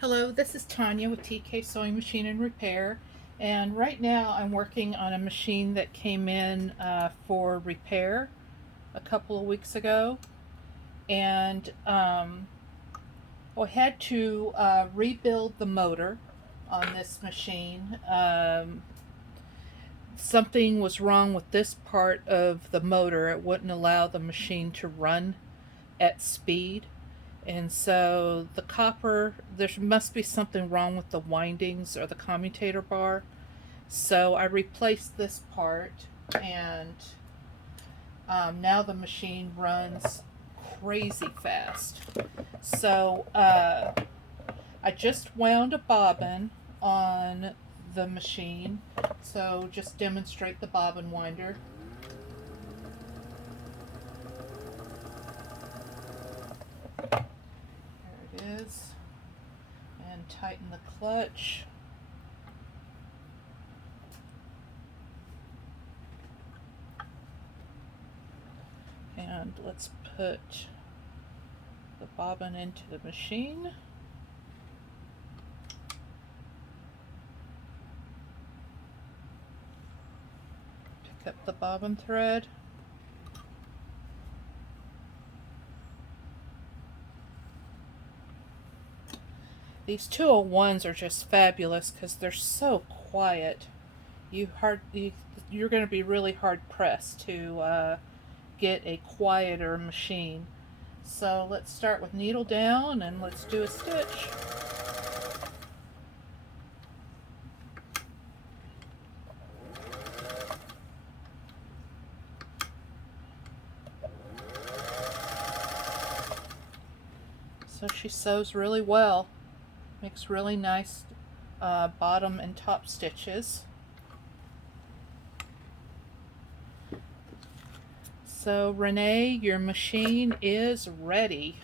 Hello, this is Tanya with TK Sewing Machine and Repair, and right now I'm working on a machine that came in for repair a couple of weeks ago, and I had to rebuild the motor on this machine. Something was wrong with this part of the motor. It wouldn't allow the machine to run at speed. And so the copper, there must be something wrong with the windings or the commutator bar. So I replaced this part, and now the machine runs crazy fast. So I just wound a bobbin on the machine. So just demonstrate the bobbin winder. There it is. And tighten the clutch. And let's put the bobbin into the machine. Pick up the bobbin thread. These 201s are just fabulous because they're so quiet. You're going to be really hard pressed to get a quieter machine. So let's start with needle down and let's do a stitch. So she sews really well. Makes really nice bottom and top stitches. So Renee, your machine is ready.